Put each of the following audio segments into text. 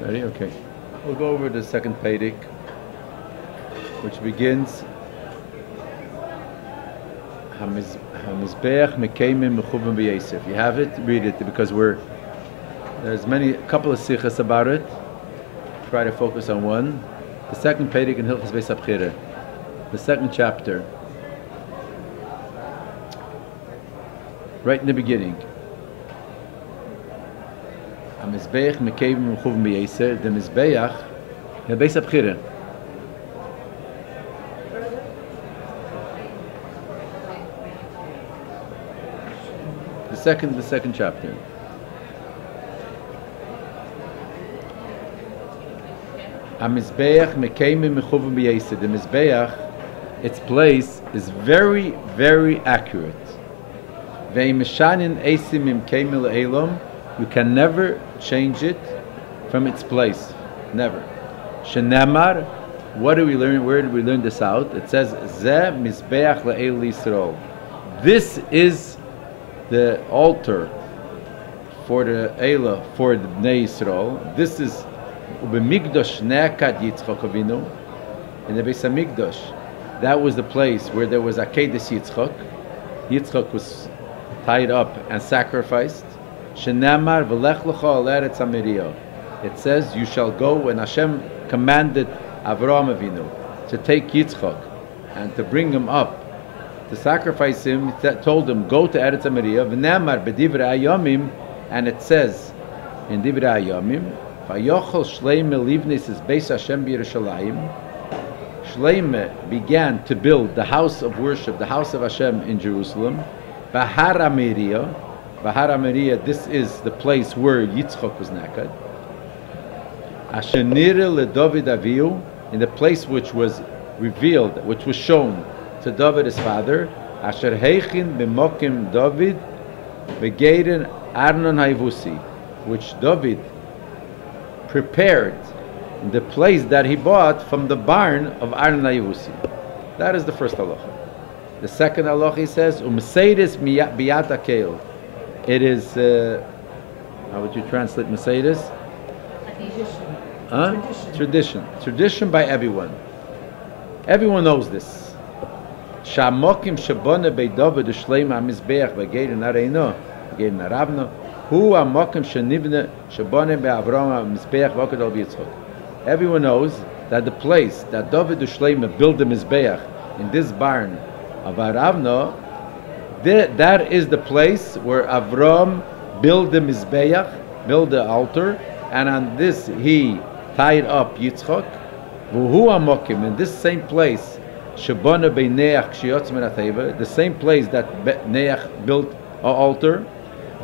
Ready? Okay. We'll go over the second Pedic, which begins Hamizbeach Mekayim Mechuvim B'Yosef. You have it? Read it, because there's a couple of Sichas about it. Try to focus on one. The second Pedic in Hilchos Beis Habechira, the second chapter, right in the beginning. Hamizbeach Mekayim Mechuvim B'Yosef. The Mizbeach, the Beis Habechira. The second chapter. Hamizbeach Mekayim Mechuvim B'Yosef. The Mizbeach, its place is very, very accurate. Ve'imeshanin Eisim Im Keimel Eilom. You can never change it from its place. Never. Shenemar. What do we learn? Where did we learn this out? It says Ze Mizbeach Le'el Yisrael. This is the altar for the Eila, for the Bnei Yisrael. This is Ubemigdosh Ne'akad Yitzchak Avinu. In the Beis Hamikdash, that was the place where there was Akedes Yitzchak. Yitzchak was tied up and sacrificed. Shenamar v'lech lecha al eretz haMoriah. It says, you shall go, and Hashem commanded Avraham Avinu to take Yitzchak and to bring him up to sacrifice him. He told him, go to Eretz HaMoriah, v'namar b'divrei hayomim, and it says in divrei hayomim, v'yochel Shleime livnis es Beis Hashem b'Yerushalayim. Shleime began to build the house of worship, the house of Hashem in Jerusalem. Bahar HaMoriah, Bahar HaMoriah, this is the place where Yitzchak was naked. Asher nireh leDavid Avihu, in the place which was revealed, which was shown to David his father, Asher heichin b'mokim David v'geiren Arnon Haivusi, which David prepared in the place that he bought from the barn of Arnon Haivusi. That is the first halacha. The second halacha, he says, Umseides biyat akel. It is, how would you translate Mercedes? Tradition. Tradition by everyone. Everyone knows this. Shamokim shabone bei David u'shleim ha'mizbeach v'geirin areino v'geirin arabno hu ha'mokim shenivne shabone bei Avraham ha'mizbeach v'oked al Yitzchak. Everyone knows that the place that David u'shleim built the mizbeach in this barn of Aravno, that is the place where Avraham built the mizbeach, built the altar, and on this he tied up Yitzchak. V'hu ha'mokim, in this same place, Shabana bei Neach Kshiotz min HaTeva, the same place that Neach built an altar.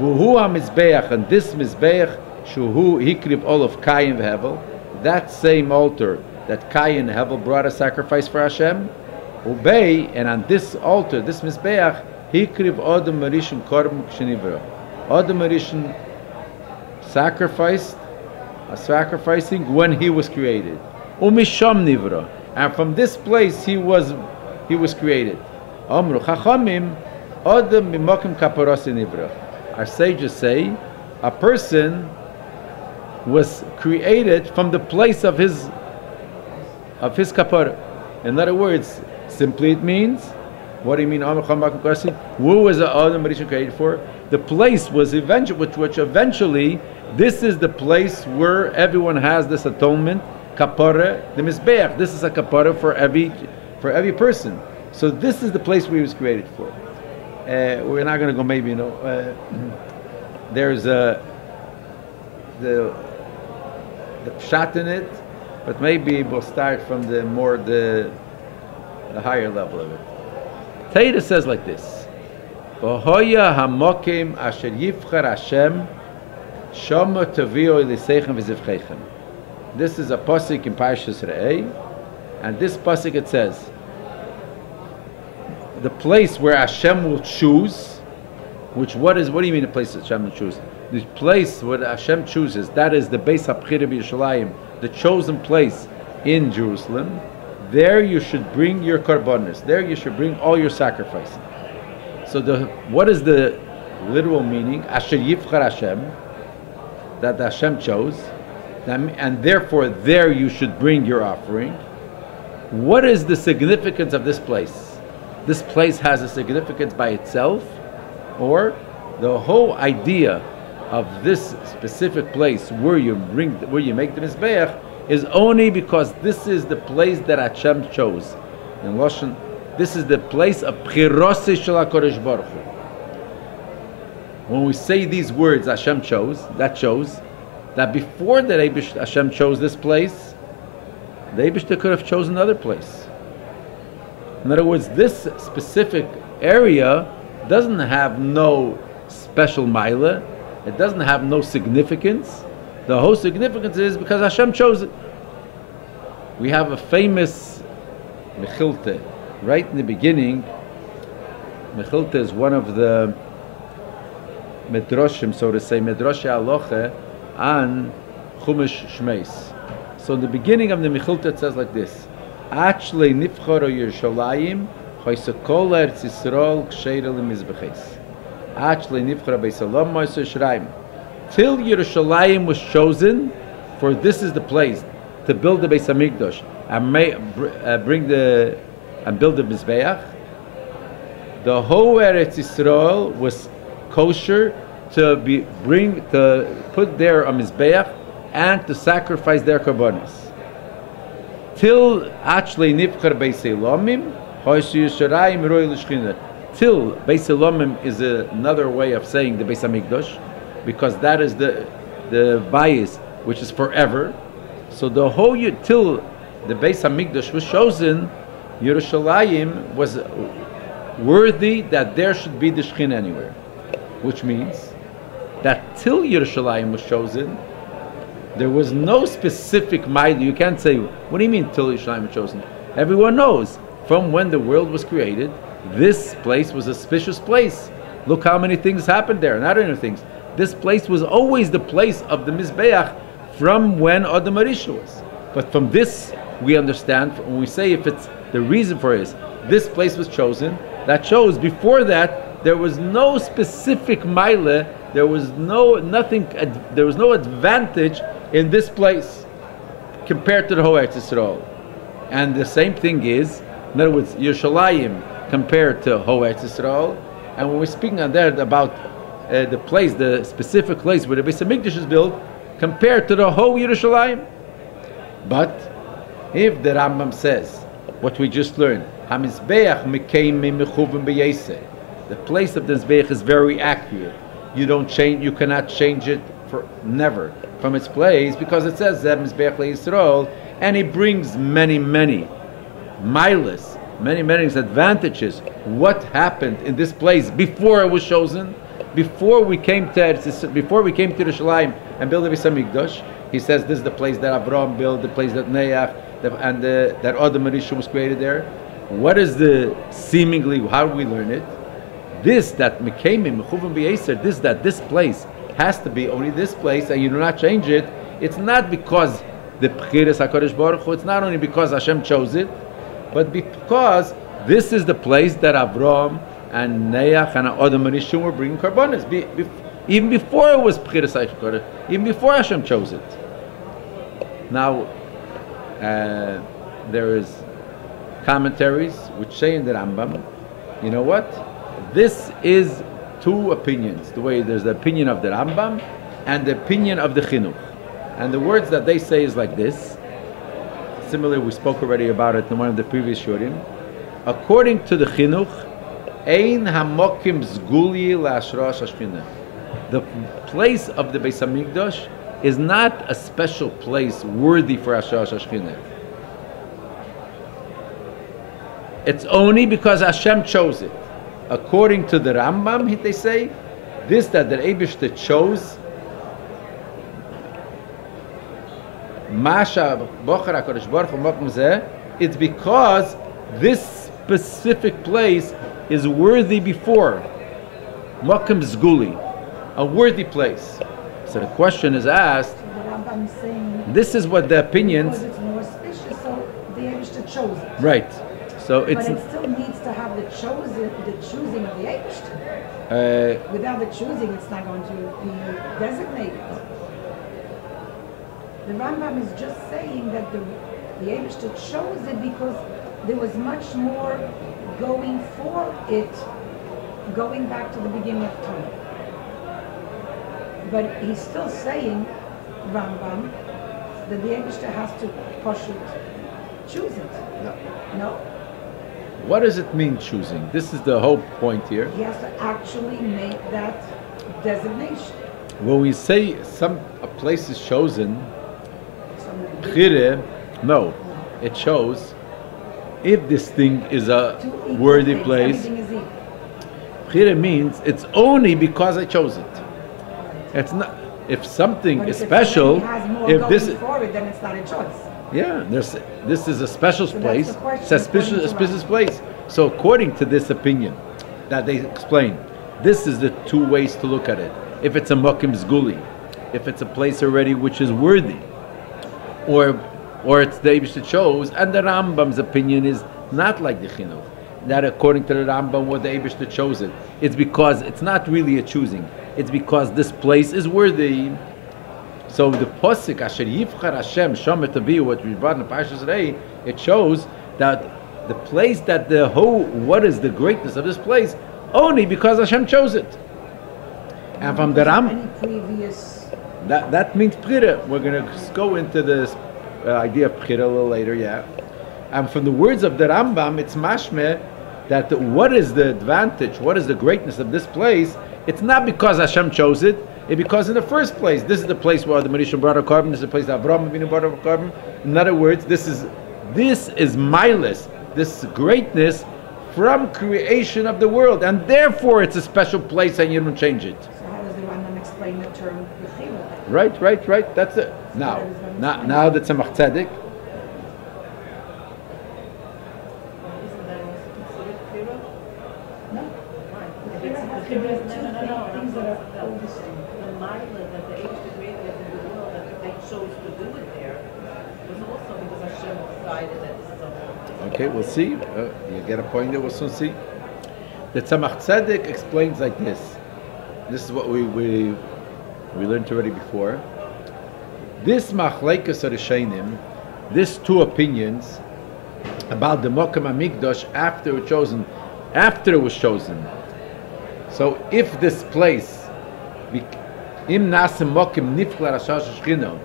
V'hu ha'mizbeach, and this mizbeach, shuhu hikriv all of Kayin v'Hevel, that same altar that Kayin and Hevel brought a sacrifice for Hashem. Ubei, and on this altar, this mizbeach, hikriv Adam Marishon Korban Kshenivra. Adam Marishon sacrificing when he was created. Umisham Nivra. And from this place he was created. Amru Chachamim Adam Mimokim Kaparos Nivra. Our sages say a person was created from the place of his kapara. In other words, simply it means, what do you mean? Who was Adam Rishon created for? The place was which eventually, this is the place where everyone has this atonement. Kapara, the Mizbeach. This is a kapara for every person. So this is the place where he was created for. We're not going to go. Maybe there's the pshat in it, but maybe we'll start from the higher level of it. Taita says like this: V'hoya hamokim asher yivchar Hashem shama tavio eliseichem v'zivcheichem. This is a pasuk in Parshas Re'eh, and this pasuk it says, the place where Hashem will choose, what do you mean the place that Hashem will choose? The place where Hashem chooses, that is the Beis Habechira b'Yerushalayim, the chosen place in Jerusalem. There you should bring your korbanos. There you should bring all your sacrifices. So what is the literal meaning? Asher yivchar Hashem, that Hashem chose. and therefore there you should bring your offering. What is the significance of this place? This place has a significance by itself, or the whole idea of this specific place where you make the Mizbeach is only because this is the place that Hashem chose. In Lashon, this is the place of Bchirosi Shel HaKadosh Baruch Hu. When we say these words, Hashem chose, that shows that before that Hashem chose this place, the Eibishter could have chosen another place. In other words, this specific area doesn't have no special maila, it doesn't have no significance. The whole significance is because Hashem chose it. We have a famous Mechilte. Right in the beginning, Mechilte is one of the Midrashim, so to say, Midrash Aloche on Chumash Shmeis. So in the beginning of the Mechilte it says like this: Achle nifcharo Yerushalayim choisakol Eretz Yisrael ksheira lemizbeches. Achle nifcharo beisalom moiser shraim. Till Yerushalayim was chosen, for this is the place to build the Beis Hamikdash and build the Mizbeach. The whole Eretz Yisrael was kosher to put there a Mizbeach and to sacrifice their korbanos. Till Achle Nivchar Beis Elomim, Hoish Yisharayim Roi L'Shchina. Till Beis Elomim is another way of saying the Beis Hamikdash, because that is the bias which is forever. So the whole year till the Beis Hamikdash was chosen, Yerushalayim was worthy that there should be the Shechina anywhere, which means that till Yerushalayim was chosen, there was no specific ma'ila. You can't say, what do you mean till Yerushalayim was chosen? Everyone knows from when the world was created, this place was a auspicious place. Look how many things happened there, not only things. This place was always the place of the Mizbeach from when Adam Arisha was. But from this, we understand, when we say if it's the reason for it is, this place was chosen, that shows before that, there was no specific ma'ila, there was no advantage in this place compared to the whole Eretz Yisrael. And the same thing is, in other words, Yerushalayim compared to whole Eretz Yisrael. And when we're speaking on that about the place, the specific place where the Beis Hamikdash is built, compared to the whole Yerushalayim. But if the Rambam says what we just learned, HaMizbeach Mekeim Mechuvim B'Yeseh, the place of the Mizbeach is very accurate. You cannot change it for never from its place, because it says that Mizbeach LeYisrael, and it brings many milas, many advantages. What happened in this place before it was chosen? Before we came to Yerushalayim and built the Beis Hamikdash, he says this is the place that Abraham built, the place that Neach that Adam Arisha was created there. What is the seemingly? How do we learn it? This that Mekayim Mechuvim B'Yeser, this place has to be only this place, and you do not change it. It's not because the Bchiras HaKadosh Baruch Hu. It's not only because Hashem chose it, but because this is the place that Abraham and Neach and Adam Arisha were bringing korbanos. Even before it was Bchiras HaKadosh, even before Hashem chose it. Now, there is commentaries which say in the Rambam, you know what? This is two opinions. The way there's the opinion of the Rambam and the opinion of the Chinuch. And the words that they say is like this. Similarly, we spoke already about it in one of the previous shurim. According to the Chinuch, Ein hamokim zguli la'ashras hashchina. The place of the Beis Hamikdash is not a special place worthy for Ashras Hashchina. It's only because Hashem chose it. According to the Rambam, they say, this that the Eibishter chose, Masha Bochar HaKadosh Baruch Hu Makom Zeh, it's because this specific place is worthy before. Makom Zguli, a worthy place. So the question is asked, this is what the opinions... Because it's more auspicious, so the Eibishter chose it. Right. So but it still needs to have the choosing of the Eibishter. Without the choosing, it's not going to be designated. The Rambam is just saying that the Eibishter chose it because there was much more going for it, going back to the beginning of time. But he's still saying, Rambam, that the Eibishter has to push it, choose it. No. No? What does it mean choosing? This is the whole point here. He has to actually make that designation. When we say a place is chosen, Bechira, no, it shows if this thing is a worthy place. Bechira means it's only because I chose it. It's not if something is special. If this for it, then it's not a choice. yeah, this is a special place. It's a special place. So according to this opinion that they explain, this is the two ways to look at it. If it's a Mokim Zguli, if it's a place already which is worthy, or it's the Eibishter chose, and the Rambam's opinion is not like the Chinuch. That according to the Rambam, what the Eibishter chose it. It's because it's not really a choosing. It's because this place is worthy. So the Posik, Asher Yivchar Hashem, Shomer Taviu, what we brought in the Parashas today, it shows that the place that what is the greatness of this place? Only because Hashem chose it. And from the Rambam, that means Bechira. We're going to go into this idea of Bechira a little later, yeah. And from the words of the Rambam, it's mashmeh that what is the advantage, what is the greatness of this place? It's not because Hashem chose it, it's because in the first place, this is the place where the Merishon brought a carbon, this is the place that Avraham Avinu brought a carbon. In other words, this is milus, this greatness from creation of the world, and therefore it's a special place and you don't change it. So how does the Rambam explain the term Bechira? Right. That's it. Now that Tzemach Tzedek. Isn't that also considered Bechira? No. Bechira has to be two things that are all the same. The Mila that the Eibishter created in the world, that they chose to do it there, was also because Hashem decided that this is a whole. Okay, we'll see. You get a point there. We'll soon see. The Tzemach Tzedek explains like this. This is what we learned already before. This Machlekes Rishonim, these two opinions about the Mokem HaMikdash after it was chosen. So if this place, Im Nasim Mokem Nifkla Rashash Shechina,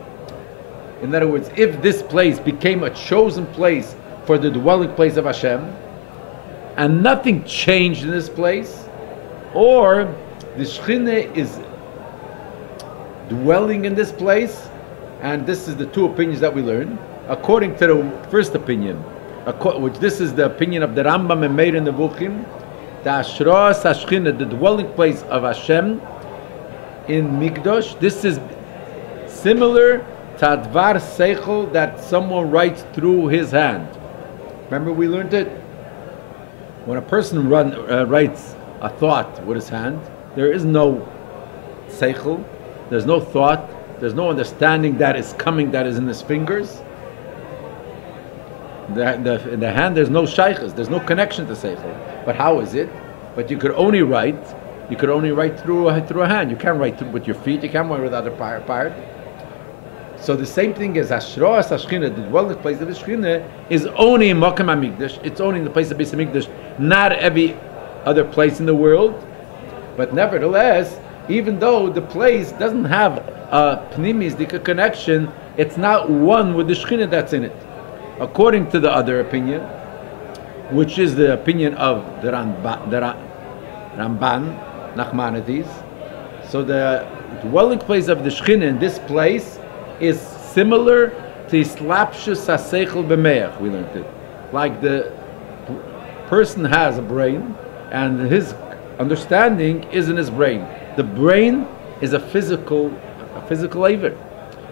in other words, if this place became a chosen place for the dwelling place of Hashem, and nothing changed in this place, or the Shechina is dwelling in this place, and this is the two opinions that we learn. According to the first opinion, which this is the opinion of the Rambam and Meir in the Nevuchim, the Ashras HaShechina, the dwelling place of Hashem in Mikdash, this is similar to Advar Seichel that someone writes through his hand. Remember we learned it? When a person writes a thought with his hand, there is no Seichel, there's no thought, there's no understanding that is coming, that is in his fingers. In the hand, there's no shaykhs, there's no connection to seichel. But how is it? But you could only write through a hand. You can't write with your feet. You can't write with other part. So the same thing as Ashras HaShechina, the dwelling place of the Shechina, is only in Mokem HaMikdash. It's only in the place of Beis Midrash, not every other place in the world. But nevertheless, even though the place doesn't have a pnimisdika connection, it's not one with the Shechina that's in it. According to the other opinion, which is the opinion of the Ramban Nachmanides, so the dwelling place of the Shechina in this place is similar to Islapshus HaSeichel B'meach. We learned it. Like the person has a brain, and his understanding is in his brain. The brain is a physical aver.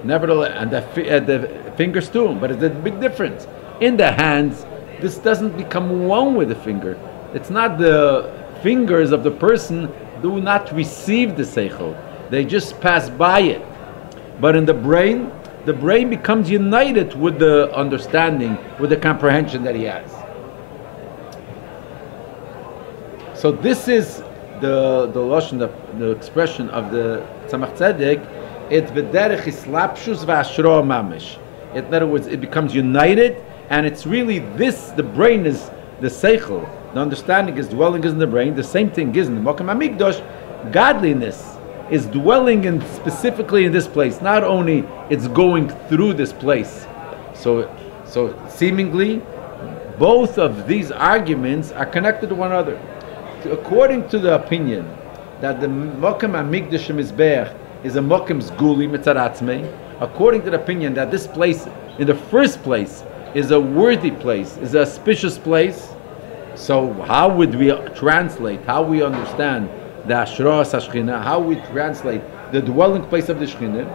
Nevertheless, and the fingers too, but it's a big difference. In the hands, this doesn't become one with the finger. It's not the fingers of the person do not receive the seichel. They just pass by it. But in the brain becomes united with the understanding, with the comprehension that he has. So this is the lashon, the expression of the Tzemach Tzedek, It's b'derech islapshus v'ashro mamish. In other words, it becomes united, and it's really this. The brain is the seichel. The understanding is dwelling is in the brain. The same thing is in the Mokem Hamikdash. Godliness is dwelling in specifically in this place. Not only it's going through this place. So seemingly, both of these arguments are connected to one another. According to the opinion that the Mokem Hamikdash Mizbeach is a Mokem Zguli Mitzaratzmei, according to the opinion that this place, in the first place, is a worthy place, is a auspicious place, so how would we translate, how we understand the Ashros HaShechina, how we translate the dwelling place of the Shechina,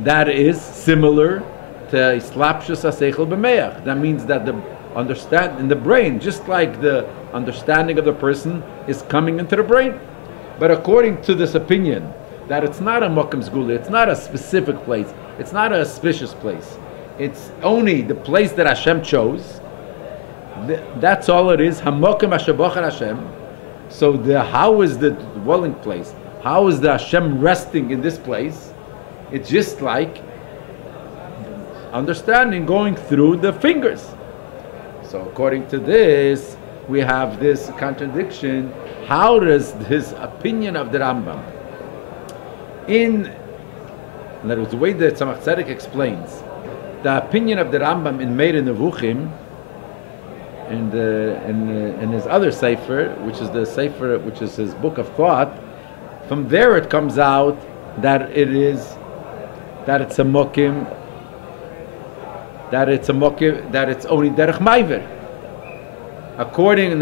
that is similar to Islapshus HaSeichel B'meach. That means that the understand in the brain, just like the understanding of the person is coming into the brain. But according to this opinion, that it's not a Mokem Zguli, it's not a specific place, it's not an auspicious place, it's only the place that Hashem chose. That's all it is. Hamokem Hashabachar Hashem. So how is the dwelling place? How is the Hashem resting in this place? It's just like understanding going through the fingers. So according to this, we have this contradiction. How does his opinion of the Rambam, in other words, the way that Tzemach Tzedek explains, the opinion of the Rambam in Meir Nevuchim, in his other sefer, which is the sefer, which is his book of thought, from there it comes out that it's a mokim, that it's only derech maiver. According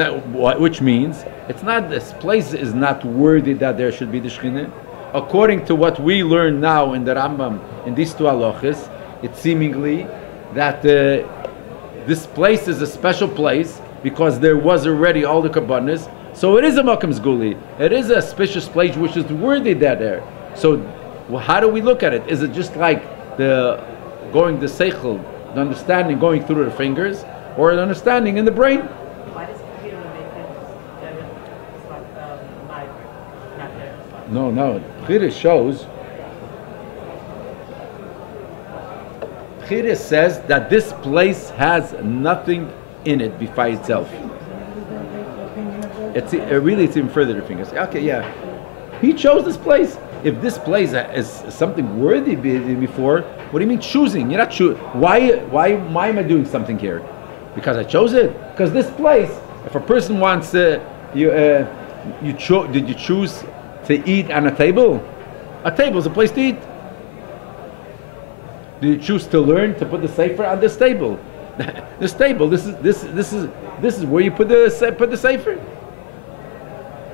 which means it's not, this place is not worthy that there should be the Shekhinah. According to what we learn now in the Rambam in these two halachas, it's seemingly that this place is a special place because there was already all the kabbanis. So it is a Mokem Zguli. It is a auspicious place which is worthy that there. So how do we look at it? Is it just like the seichel, the understanding going through the fingers, or the understanding in the brain? Why does Peter make it not there? No. Peter shows. Peter says that this place has nothing in it by itself. It's even further the fingers. Okay, yeah. He chose this place. If this place is something worthy before, what do you mean choosing? You're not choosing. Why am I doing something here? Because I chose it. Because this place, if a person wants did you choose to eat on a table? A table is a place to eat. Do you choose to learn to put the sefer on this table? This table. This is where you put the sefer.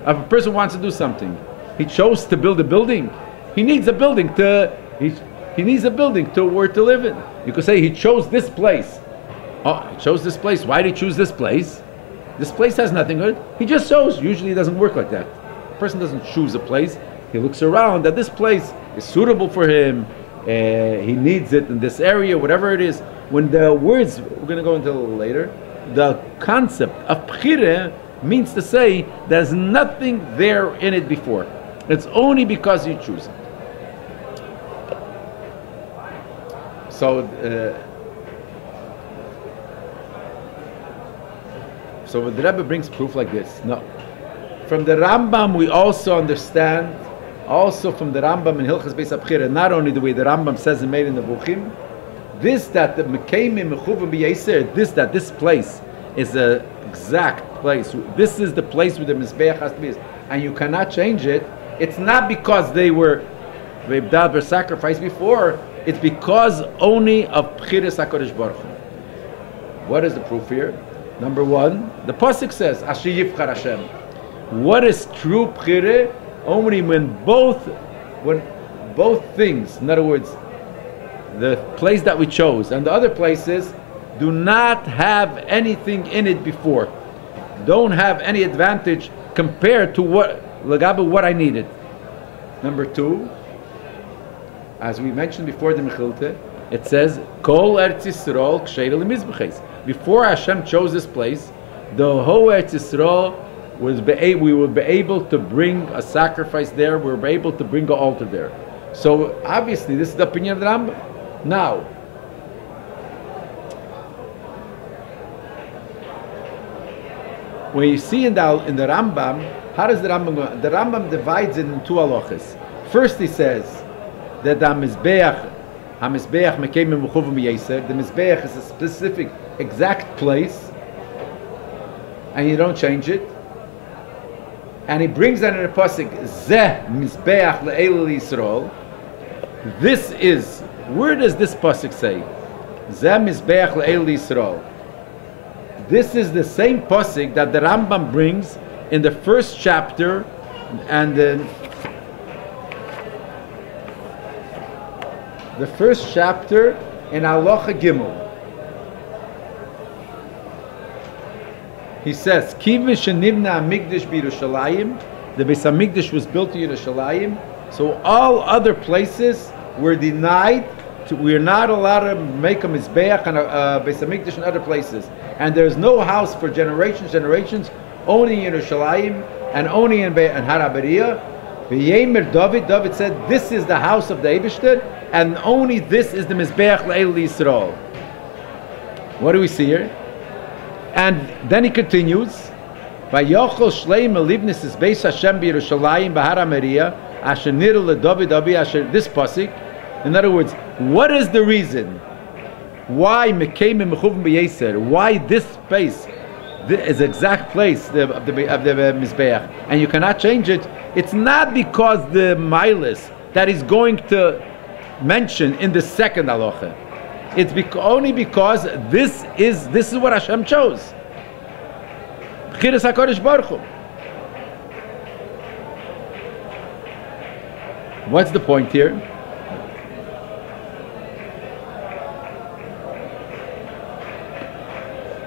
If a person wants to do something, he chose to build a building. He needs a building he needs a building to where to live in. You could say he chose this place. Oh, he chose this place. Why did he choose this place? This place has nothing good. He just chose. Usually it doesn't work like that. A person doesn't choose a place. He looks around that this place is suitable for him. He needs it in this area, whatever it is. When the words, we're going to go into a little later, the concept of bchira means to say there's nothing there in it before. It's only because you choose it. So when the Rebbe brings proof like this, no. From the Rambam we also understand, also from the Rambam in Hilchos Beis Habechira, not only the way the Rambam says in Meir Nevuchim, that this place is the exact place. This is the place where the Mizbeach has to be, and you cannot change it. It's not because they were sacrificed before. It's because only of Bchiras HaKadosh Baruch Hu. What is the proof here? Number one, the pasuk says, "Asher yivchar Hashem." What is true Bchira? Only when both things, in other words, the place that we chose and the other places do not have anything in it before, don't have any advantage compared to what I needed. Number two, as we mentioned before the Mechilte, it says, Kol Eretz Yisrael Ksheira L'Mizbeches. Before Hashem chose this place, the whole Eretz Yisrael we will be able to bring a sacrifice there, we were able to bring an altar there. So obviously this is the opinion of the Rambam. Now, when you see in the Rambam, how does the Rambam go? The Rambam divides it in two halachas. First he says that the Mizbeach mekeim mechuv miyeser. The Mizbeach is a specific, exact place, and you don't change it. And he brings that in a pasuk, Zeh Mizbeach le'el Yisrael. This is, where does this pasuk say? Zeh Mizbeach le'el Yisrael. This is the same pasuk that the Rambam brings in the first chapter, and the first chapter in Halacha Gimel. He says, Kiv shenivna hamikdash b'Yerushalayim. The Beis Hamikdash was built in Yerushalayim, so all other places were denied. We're not allowed to make a mizbeach and a Beis Hamikdash in other places. And there's no house for generations, only in Yerushalayim and only in Har HaBeria. V'yemer David said, this is the house of the Eibishter, and only this is the mizbeach le'el Yisrael. What do we see here? And then he continues, Vayochel shleim elivnis is Beis Hashem b'Yerushalayim b'Har HaMeria asher nirel leDavid abi asher, this pasuk. In other words, what is the reason why mekeim mechuvim b'Yeser? Why this place is the exact place of the Mizbeach, and you cannot change it? It's not because the milas that he's going to mention in the second halacha. It's only because this is what Hashem chose. B'chiras HaKadosh Baruch Hu. What's the point here?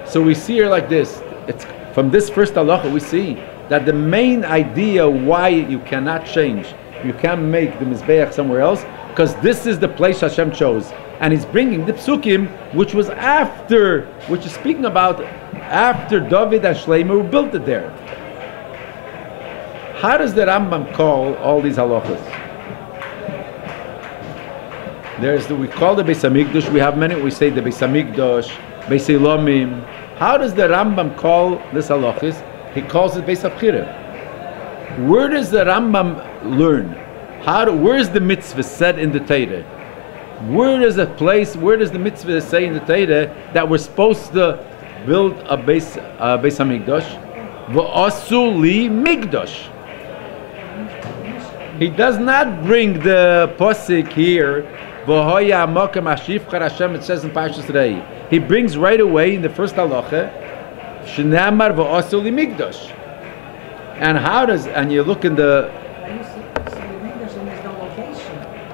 So we see here like this. It's from this first halacha we see that the main idea why you cannot change, you can't make the Mizbeach somewhere else, because this is the place Hashem chose. And he's bringing the psukim, which is speaking about after David and Shlomo built it there. How does the Rambam call all these halachas? We call the Beis Hamikdash, we have many, we say the Beis Hamikdash, Beis Elomim. How does the Rambam call this halachas? He calls it Beis Habechira. Where does the Rambam learn? Where is the mitzvah said in the Torah? Where does the mitzvah say in the Torah that we're supposed to build a Beis Hamikdash? V'asu li Mikdash. He does not bring the pasuk here. V'hoya makam ashivchar Hashem. It says in Parshas Rei. He brings right away in the first halacha, Shnamar v'asu li Mikdash. And you look in the.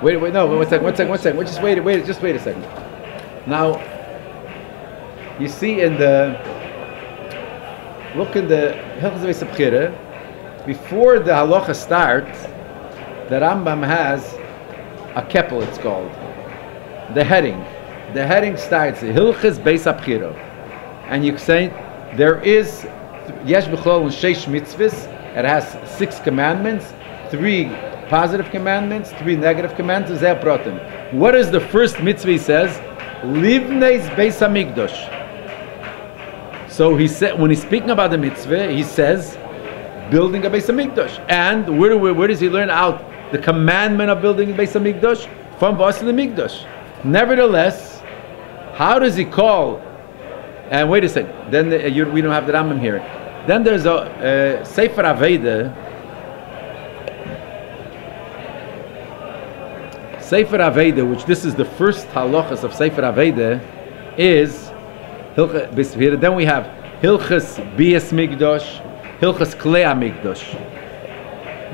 Wait, no, one second. Just wait a second. Now, you see look in the Hilchos Beis Habechira, before the halacha starts, the Rambam has a keppel, it's called. The heading starts, Hilchos Beis Habechira. And you say, there is, Yesh B'chol and Sheish Mitzvahs, it has 6 commandments, 3 positive commandments, 3 negative commandments. What is the first mitzvah? He says, Livneis Beis Hamikdash. So he said, when he's speaking about the mitzvah, he says, building a Beis Hamikdash. And where does he learn out the commandment of building a Beis Hamikdash? From V'asu Mikdash. Nevertheless, how does he call? And wait a second. Then we don't have the Rambam here. Then there's a Sefer Aveda. Sefer Aveda, which this is the first halachas of Sefer Aveda, is Hilchos Beis Habechira. Then we have Hilchos Beis Mikdash, Hilchos Klei Mikdash.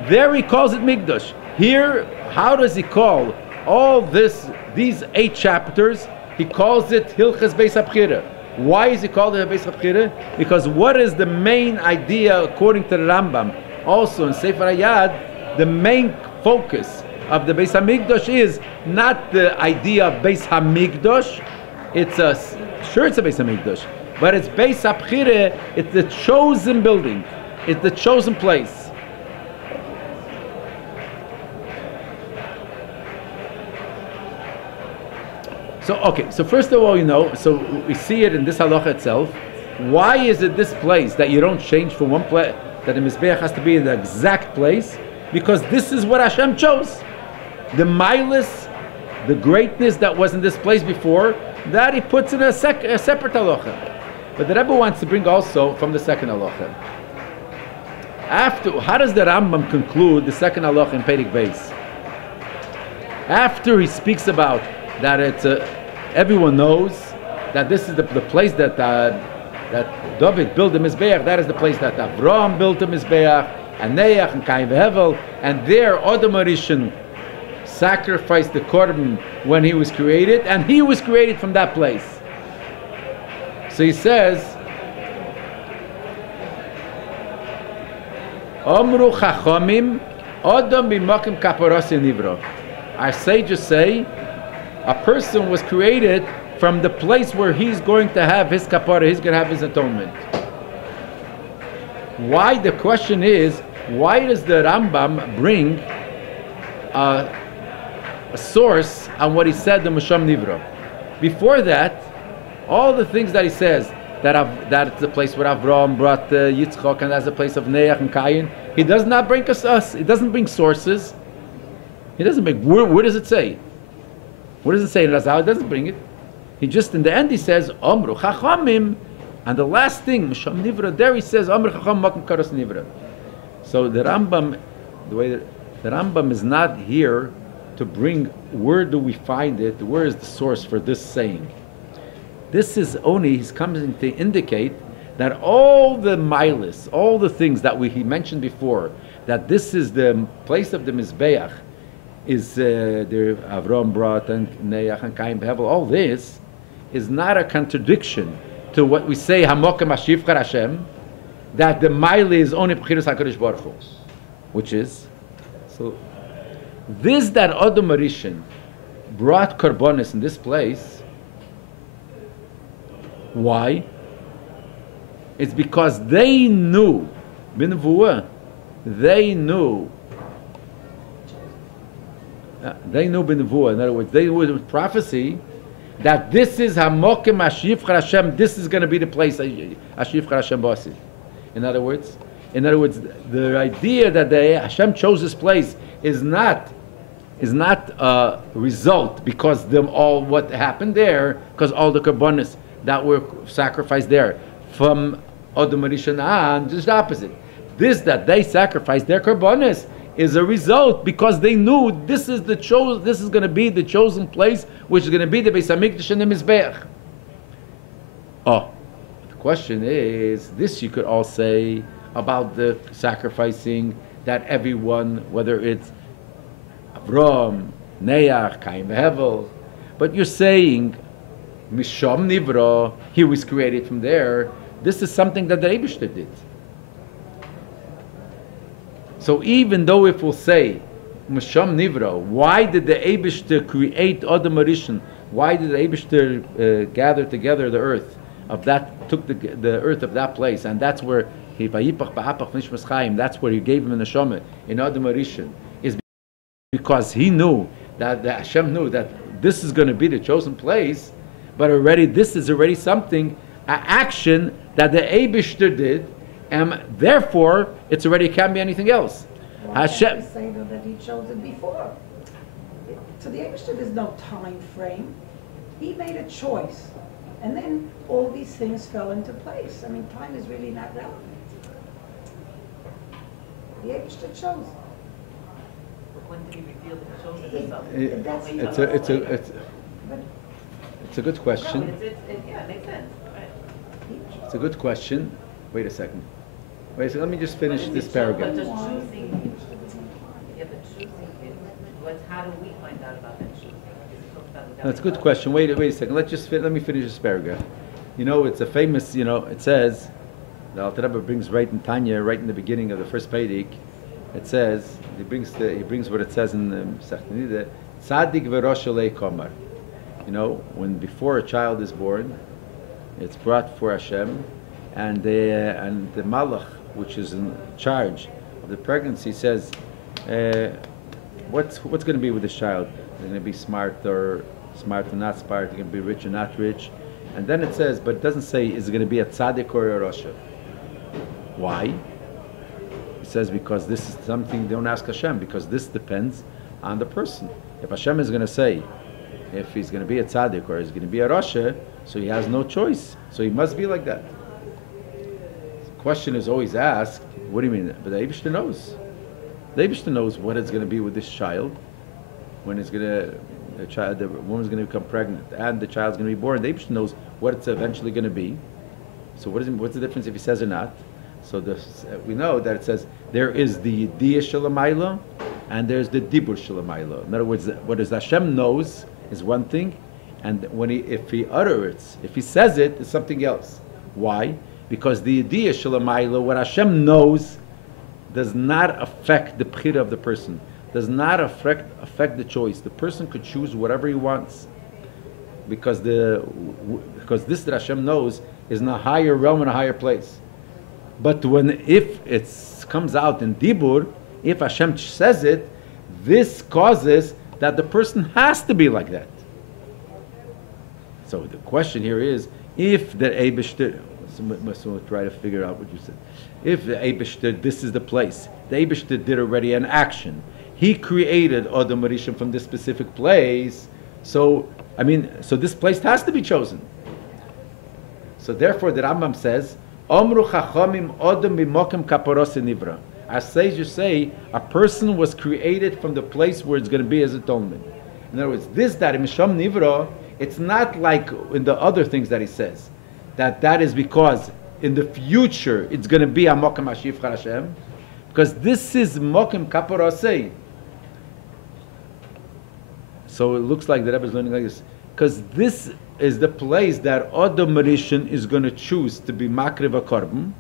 There he calls it Mikdash. Here, how does he call all these 8 chapters? He calls it Hilchos Beis Habechira. Why is he called it Beis Habechira? Because what is the main idea according to the Rambam? Also in Sefer Hayad, the main focus of the Beis Hamikdash is not the idea of Beis Hamikdash. It's a Beis Hamikdash, but it's Beis Habechira. It's the chosen building. It's the chosen place. So okay, so first of all, so we see it in this halacha itself. Why is it this place that you don't change from one place, that the Mizbeach has to be in the exact place? Because this is what Hashem chose. The milas, the greatness that was in this place before, that he puts in a separate halacha. But the Rebbe wants to bring also from the second halacha. How does the Rambam conclude the second halacha in Perek Beis? After he speaks about that it's everyone knows that this is the place that David built the Mizbeach, that is the place that Avraham built the Mizbeach, and Neach and Kain Vehevel, and there Adam Arishan sacrificed the korban when he was created, and he was created from that place. So he says, Omru Chachamim Adam b'makim kaparasi nivra. Our sages say a person was created from the place where he's going to have his kapara, he's going to have his atonement. Why? The question is, why does the Rambam bring a source on what he said, the Masham Nivra? Before that, all the things that he says, that's the place where Avraham brought Yitzchak, and that's the place of Neach and Cain, he does not bring us. He doesn't bring sources. He doesn't bring, where does it say? What does it say in Razal? It doesn't bring it. He just, in the end, he says, Omru Chachamim, and the last thing, Masham Nivra, there he says, Omru Chacham Makim Karas Nivra. So the Rambam, the way that the Rambam is not here to bring, where do we find it, where is the source for this saying? This is only, he's coming to indicate that all the milas, all the things that he mentioned before, that this is the place of the Mizbeach, is the Avram brought and Neach and Kain Behevel, all this is not a contradiction to what we say, Hamokem Hashivchar Hashem, that the Maile is only B'chiras HaKadosh Baruch Hu, which is, so this that Adam Arishan brought Korbanos in this place, why? It's because they knew, B'nevuah, they knew B'nevuah, in other words, they knew with prophecy, that this is Hamokem Hashivchar Hashem, this is going to be the place Hashivchar Hashem Basi. In other words, the idea that Hashem chose this place is not a result because all what happened there, because all the korbanos that were sacrificed there from Adam Rishon on, just the opposite. This that they sacrificed their korbanos is a result because they knew this is going to be the chosen place, which is going to be the Beis Hamikdash and the Mizbeach. Oh, the question is, this you could all say about the sacrificing, that everyone, whether it's Avram, Neach, Kain Behevel, but you're saying Misham Nivra, he was created from there. This is something that the Eibishter did. So even though if we'll say Misham Nivra, why did the Eibishter create Adam Arishan? Why did the Eibishter gather together the earth of that, took the earth of that place, and that's where he that's where he gave him a neshama in Adam Arishan, is because he knew that Hashem knew that this is going to be the chosen place, but already this is already something, an action that the Eibishter did, and therefore it's already can't be anything else. Why Hashem say though that he chose it before? To the Eibishter there's no time frame. He made a choice, and then all these things fell into place. I mean, time is really not relevant. The Eibishter chose. When did he reveal the chosen himself? It's a good question. No, yeah, it makes sense. Right. It's a good question. Wait a second. Let me just finish this paragraph. But just choosing, how do we find out about that choosing? That's a good question. Wait a second. Let me finish this paragraph. It's a famous. It says, the Alter Rebbe brings right in Tanya, right in the beginning of the first Peidik. It says he brings what it says in the Sechtanida. Tzadik v'rosh olei komar. When before a child is born, it's brought for Hashem, and the Malach, which is in charge of the pregnancy, says, what's going to be with this child? Is it going to be smart or smart or not smart, you can be rich or not rich. And then it says, but it doesn't say is it going to be a tzaddik or a rasha. Why? It says because this is something, don't ask Hashem, because this depends on the person. If Hashem is going to say, if he's going to be a tzaddik or he's going to be a rasha, so he has no choice. So he must be like that. The question is always asked, what do you mean? But the Eibishter knows. The Eibishter knows what it's going to be with this child, when it's going to, the woman's going to become pregnant, and the child's going to be born. The Eibishter knows what it's eventually going to be. So what's the difference if he says or not? So we know that it says there is the Yediyah Shalamayla and there's the Dibur Shalamayla. In other words, what is Hashem knows is one thing, and if he utters it, if he says it, it's something else. Why? Because the Yediyah Shalamayla, what Hashem knows, does not affect the bchira of the person, does not affect the choice. The person could choose whatever he wants, because this that Hashem knows is in a higher realm, in a higher place. But if it comes out in Dibur, if Hashem says it, this causes that the person has to be like that. So the question here is, if the Eibishter, so try to figure out what you said. If the Eibishter, this is the place, the Eibishter did already an action. He created Adam Rishon from this specific place. So this place has to be chosen. So therefore, the Rambam says, Omru chachamim odem b'mokem kaparos nivra. As sages say, a person was created from the place where it's going to be his atonement. In other words, this that misham nivra, it's not like in the other things that he says, that is because in the future it's going to be a mokem hashif Hashem, because this is mokem kaparosei. So it looks like the Rebbe is learning like this, because this is the place that Adam Rishon is going to choose to be makriv a korban,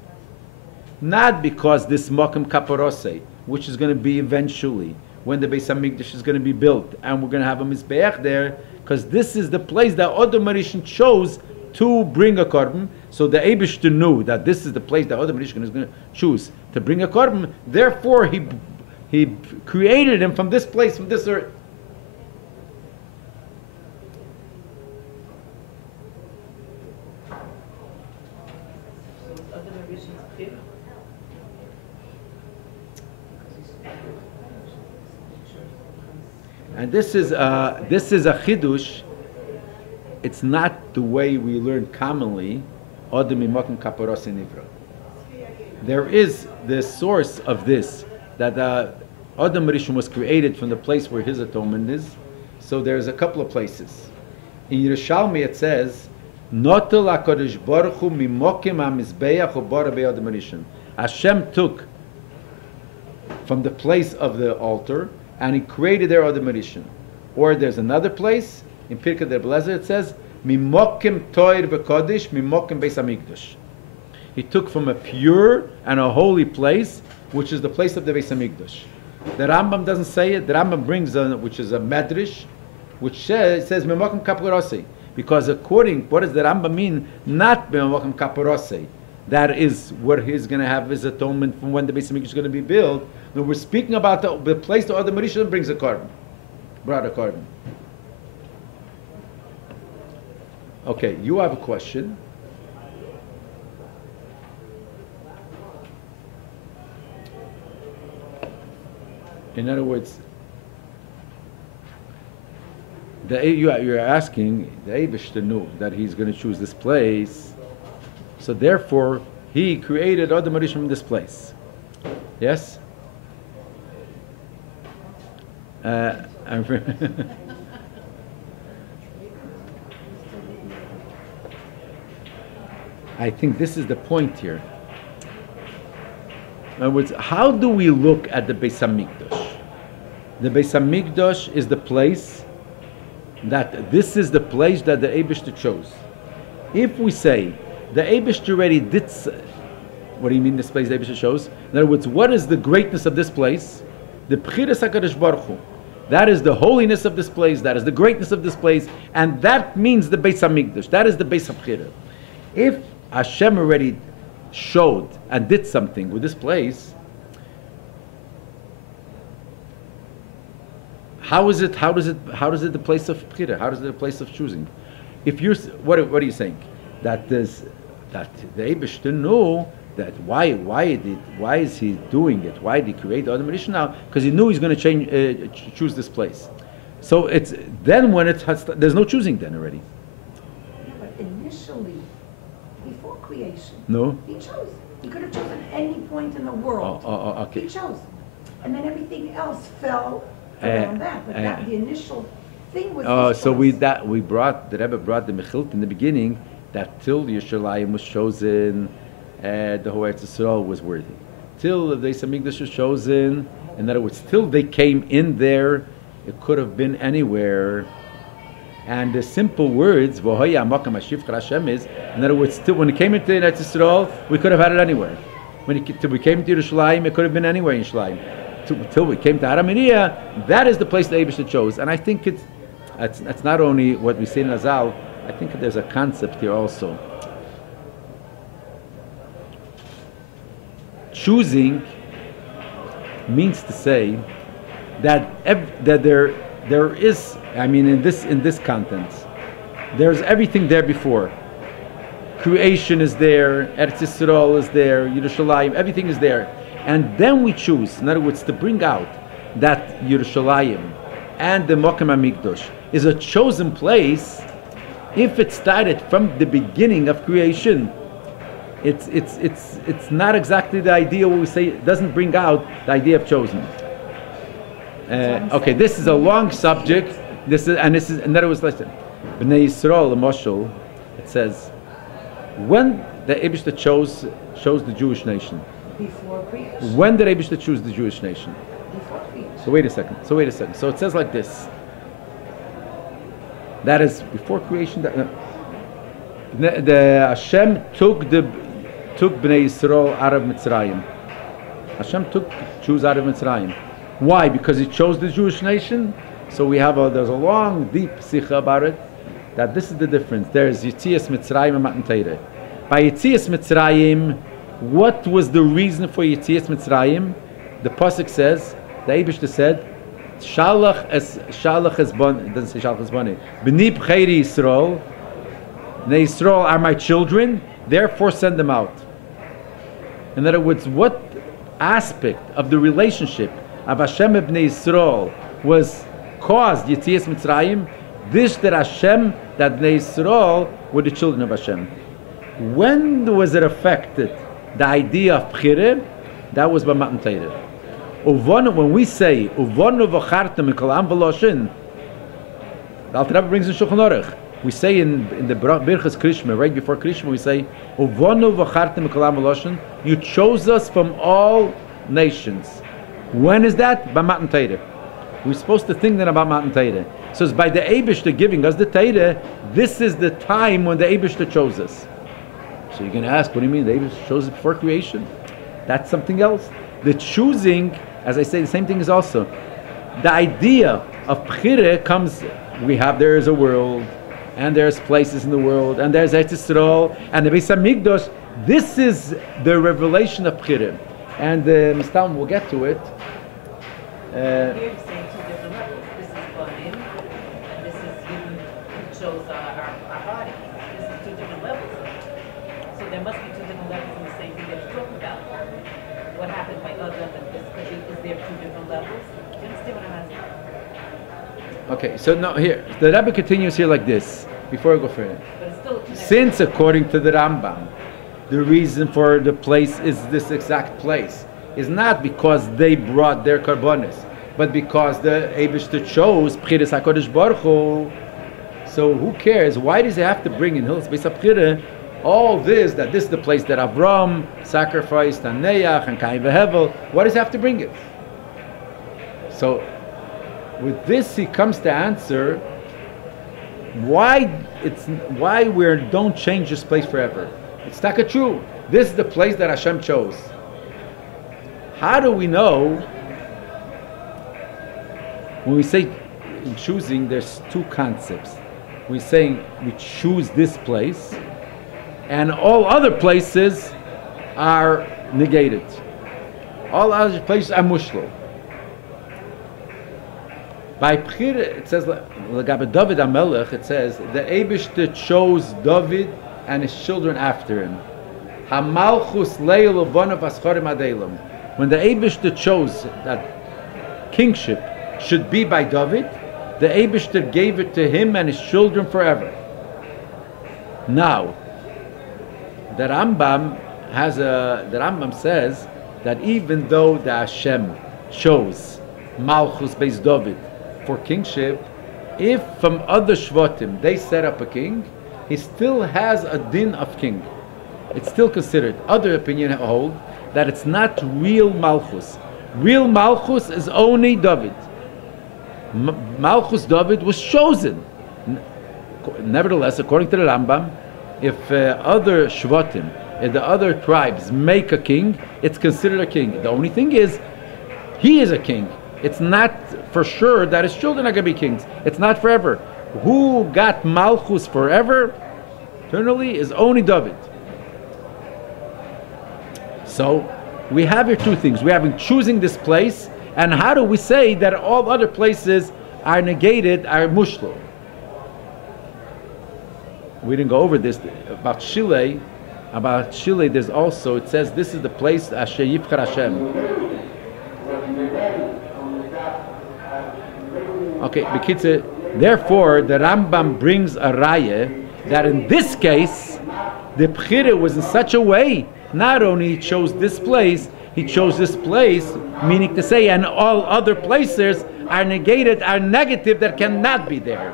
not because this mokem kaparosei, which is going to be eventually when the Beis Hamikdash is going to be built, and we're going to have a mizbeach there, because this is the place that Adam Rishon chose to bring a korban. So the Eibishter knew that this is the place that Adam Rishon is going to choose to bring a korban. Therefore, he created him from this place, from this earth. And this is a chidush. It's not the way we learn commonly. There is the source of this, that Adam Rishon was created from the place where his atonement is. So there's a couple of places. In Yerushalmi it says, "Notel HaKadosh Baruch Hu mimokim hamizbeach ubara be'Adam Rishon." Hashem took from the place of the altar, and he created there Adam Rishon. Or there's another place in Pirkei Rebelezer it says, "Mimokim toir v'kodesh, mimokim Beis Hamikdash." He took from a pure and a holy place, which is the place of the Beis Hamikdash. The Rambam doesn't say it. The Rambam brings which is a medrash, which says "Mimokim kaparosei," because what does the Rambam mean? Not "Mimokim kaparosei." That is where he's going to have his atonement from when the Beis Hamikdash is going to be built. No, we're speaking about the place the Adam Rishon brings a korban, brought a korban. Okay, you have a question. In other words, you're asking, the Eibishter knew that he's going to choose this place, so therefore he created Adam Rishon from this place. Yes? I think this is the point here. In other words, how do we look at the Beis Hamikdash? The Beis Hamikdash is the place this is the place that the Eibishter chose. If we say the Eibishter already did, what do you mean this place the Eibishter chose? In other words, what is the greatness of this place? The Bchiras HaKadosh Baruch Hu. That is the holiness of this place, that is the greatness of this place, and that means the Beis Hamikdash. That is the Beis HaBechira. If Hashem already showed and did something with this place, how is it? How does it the place of bchira? How does it the place of choosing? If you're, what are you saying? That the Eibishter knew that why is he doing it? Why did he create the Adam Rishon now? Because he knew he's going to choose this place. So it's then when there's no choosing then already. Yeah, but initially, before creation, No. he chose. He could have chosen any point in the world. Okay. He chose, and then everything else fell around that. But the initial thing was. So the Rebbe brought the Mechilt in the beginning that till Yerushalayim was chosen, the whole Eretz Yisrael was worthy. Till the Beis Midrash was chosen, in other words, till they came in there, it could have been anywhere. And the simple words, "V'hoya makam hashivchar Hashem" is, in other words, till when it came into Eretz Yisrael, we could have had it anywhere. Till we came to Yerushalayim, it could have been anywhere in Yerushalayim. Till we came to Aramiriya, that is the place the Eibishter chose. And I think it's not only what we say in Azal. I think there's a concept here also. Choosing means to say that there is, I mean, in this content, there's everything there before. Creation is there, Eretz Yisrael is there, Yerushalayim, everything is there. And then we choose, in other words, to bring out that Yerushalayim and the Mokem HaMikdash is a chosen place. If it started from the beginning of creation, it's not exactly the idea what we say. It doesn't bring out the idea of chosen. Okay, this is a long subject. In other words, listen. Bnei Yisrael, the Moshel, it says, when the Eibishter chose the Jewish nation. Before creation. When did Eibishter choose the Jewish nation? Before creation. So wait a second. So it says like this. That is before creation. The Hashem took Bnei Yisrael out of Mitzrayim. Hashem took Jews out of Mitzrayim. Why? Because He chose the Jewish nation. So there's a long, deep Sicha about it. That this is the difference. There's Yitzias Mitzrayim and Matan Torah. By Yitzias Mitzrayim, what was the reason for Yitzias Mitzrayim? The pasuk says, the Eibishter said, Shalach es bon. It doesn't say Shalach es boni. B'ni b'cheiri Yisrael. Bnei Yisrael are my children. Therefore, send them out. In other words, what aspect of the relationship of Hashem and Bnei Yisrael was caused Yitzias Mitzrayim? This that Hashem, that Bnei Yisrael were the children of Hashem. When was it affected? The idea of bchira, that was by Matan Torah. When we say Uvonu v'chartem mikol am v'loshin, the Alter Rebbe brings in Shulchan Aruch. We say in the Birchas Krishma, right before Krishma, we say Uvonu v'chartem mikol am v'loshin. You chose us from all nations. When is that? By Matan Torah. We're supposed to think then about Matan Torah. So it's by the Eibishter giving us the Torah. This is the time when the Eibishter chose us. So you're going to ask, what do you mean? The Eibishter chose it before creation? That's something else. The choosing, as I say, the same thing is also the idea of bchira comes. There is a world, and there's places in the world, and there's Eretz Yisrael, and the Beis Hamikdash. This is the revelation of bchira, and Mistam will get to it. Here you're saying two different levels. This is Banim, and this is given, shows our body. This is two different levels. So there must be two different levels in the same thing that you're talking about. What happened by Adam and this? Is there two different levels? Do you understand what I'm asking? Okay, so now here, the Rebbe continues here like this, before I go further. But it's still connected. Since according to the Rambam, the reason for the place is this exact place, is not because they brought their karbonis, but because the Eibishter chose Bchiras HaKadosh Baruch Hu. So who cares? Why does he have to bring in Hilchos Beis Habechira all this, that this is the place that Avram sacrificed and Neach and Cain v'Hevel? Why does he have to bring it? So with this he comes to answer why we don't change this place forever. It's taka true. This is the place that Hashem chose. How do we know? When we say in choosing, there's two concepts. We're saying we choose this place, and all other places are negated. All other places are mushlo. By Bechira, it says, L'gabe David HaMelech, it says, the Eibishter chose David and his children after him. HaMalchus Leil Ubanos Aschorim Ad Eilam. When the Eibishter chose that kingship should be by David, the Eibishter gave it to him and his children forever. Now, the Rambam says that even though the Hashem chose Malchus Beis David for kingship, if from other Shvatim they set up a king, he still has a din of king. It's still considered. Other opinion hold that it's not real Malchus. Real Malchus is only David. Malchus David was chosen. Nevertheless, according to the Rambam, if other Shvatim, if the other tribes make a king, it's considered a king. The only thing is, he is a king. It's not for sure that his children are going to be kings. It's not forever. Who got Malchus forever, eternally, is only David. So, we have here two things. We have in choosing this place, and how do we say that all other places are negated, are mushlo? We didn't go over this. About Shilei, there's also, it says this is the place Asher Yivchar Hashem. Okay, Bekitze, therefore the Rambam brings a raya that in this case the Bechira was in such a way, not only he chose this place, he chose this place, meaning to say, and all other places are negated, are negative, that cannot be there.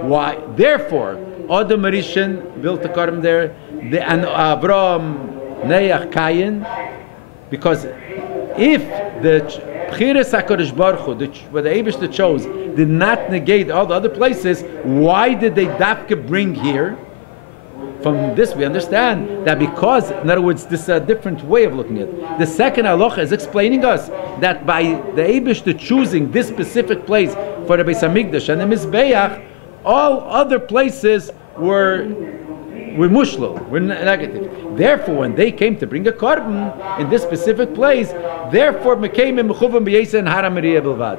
Why? Therefore, Adam Rishon built the Karim there, and Avraham, Neach, Kayin, because if the Bchiras HaKadosh Baruch Hu, what the Eibishter chose, did not negate all the other places, why did they dafka bring here? From this we understand that because, in other words, this is a different way of looking at it. The second halacha is explaining us that by the Eibishter choosing this specific place for the Beis Hamikdash and the Mizbeach, all other places were mushlo, were negative. Therefore, when they came to bring a korban in this specific place, therefore, mekayim mechuvam b'yesa and haram meriyah bilvad.